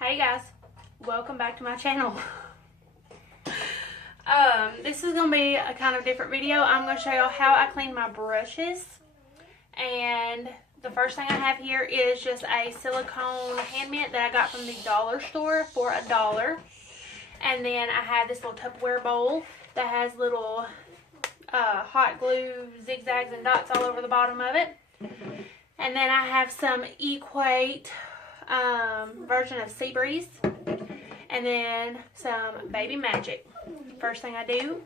Hey guys, welcome back to my channel. This is going to be a kind of different video. I'm going to show y'all how I clean my brushes. And the first thing I have here is just a silicone hand mitt that I got from the dollar store for $1. And then I have this little Tupperware bowl that has little hot glue zigzags and dots all over the bottom of it. And then I have some Equate version of Seabreeze, and then some Baby Magic. First thing I do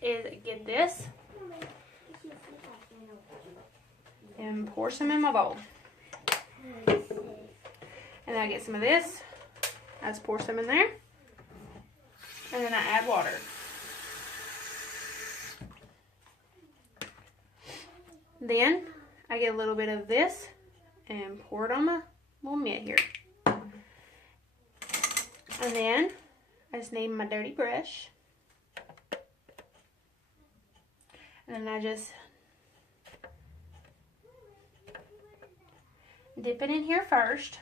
is get this and pour some in my bowl. And then I get some of this. I just pour some in there. And then I add water. Then I get a little bit of this and pour it on my little mitt here. And then I just need my dirty brush. And then I just dip it in here first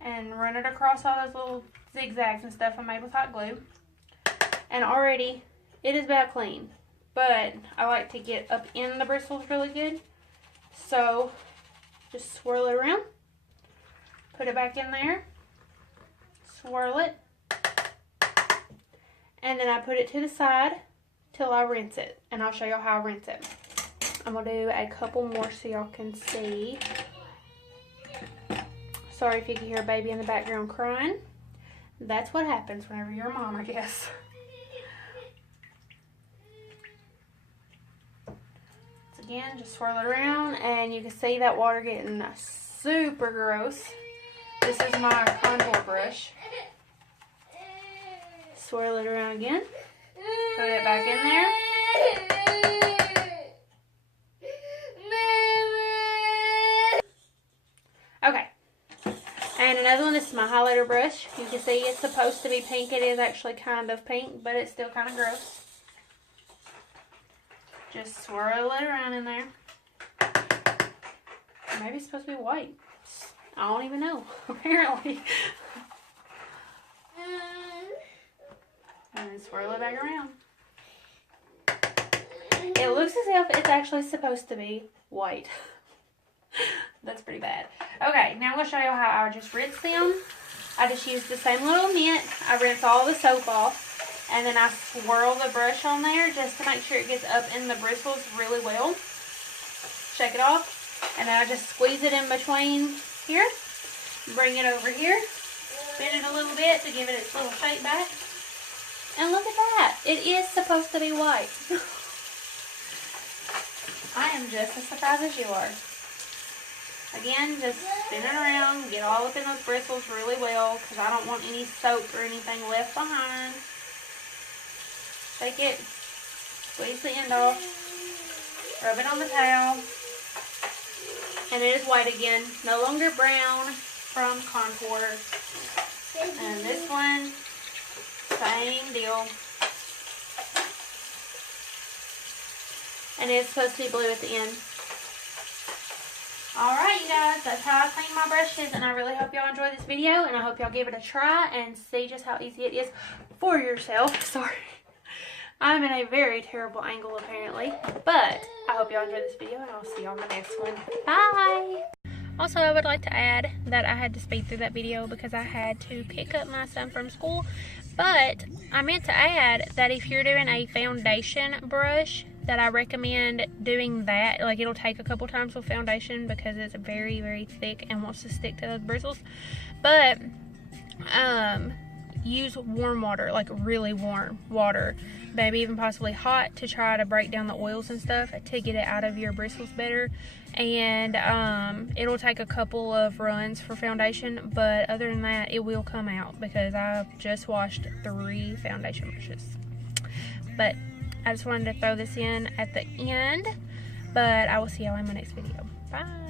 and run it across all those little zigzags and stuff I made with hot glue. And already it is about clean, but I like to get up in the bristles really good. So just swirl it around, put it back in there, swirl it, and then I put it to the side till I rinse it, and I'll show y'all how I rinse it. I'm going to do a couple more so y'all can see. Sorry if you can hear a baby in the background crying. That's what happens whenever you're a mom, I guess. So again, just swirl it around, and you can see that water getting super gross. This is my contour brush. Swirl it around again. Put it back in there. Okay. And another one, this is my highlighter brush. You can see it's supposed to be pink. It is actually kind of pink, but it's still kind of gross. Just swirl it around in there. Maybe it's supposed to be white. I don't even know, apparently. And then swirl it back around. It looks as if it's actually supposed to be white. That's pretty bad. Okay, now I'm going to show you how I just rinse them. I just use the same little mitt. I rinse all the soap off. And then I swirl the brush on there just to make sure it gets up in the bristles really well. Shake it off. And then I just squeeze it in between here. Bring it over here. Spin it a little bit to give it its little shape back. And look at that. It is supposed to be white. I am just as surprised as you are. Again, just spin it around. Get all up in those bristles really well, because I don't want any soap or anything left behind. Shake it. Squeeze the end off. Rub it on the towel. And it is white again. No longer brown from contour. And this one, same deal. And it's supposed to be blue at the end. Alright, you guys, that's how I clean my brushes, and I really hope y'all enjoy this video, and I hope y'all give it a try and see just how easy it is for yourself. Sorry. I'm in a very terrible angle apparently, but I hope y'all enjoyed this video, and I'll see y'all in the next one. Bye! Also, I would like to add that I had to speed through that video because I had to pick up my son from school. But I meant to add that if you're doing a foundation brush, that I recommend doing that. Like, it'll take a couple times with foundation because it's very, very thick and wants to stick to those bristles. But use warm water, like really warm water, maybe even possibly hot, to try to break down the oils and stuff to get it out of your bristles better. And it'll take a couple of runs for foundation, but other than that, it will come out because I've just washed 3 foundation brushes. But I just wanted to throw this in at the end, but I will see y'all in my next video. Bye.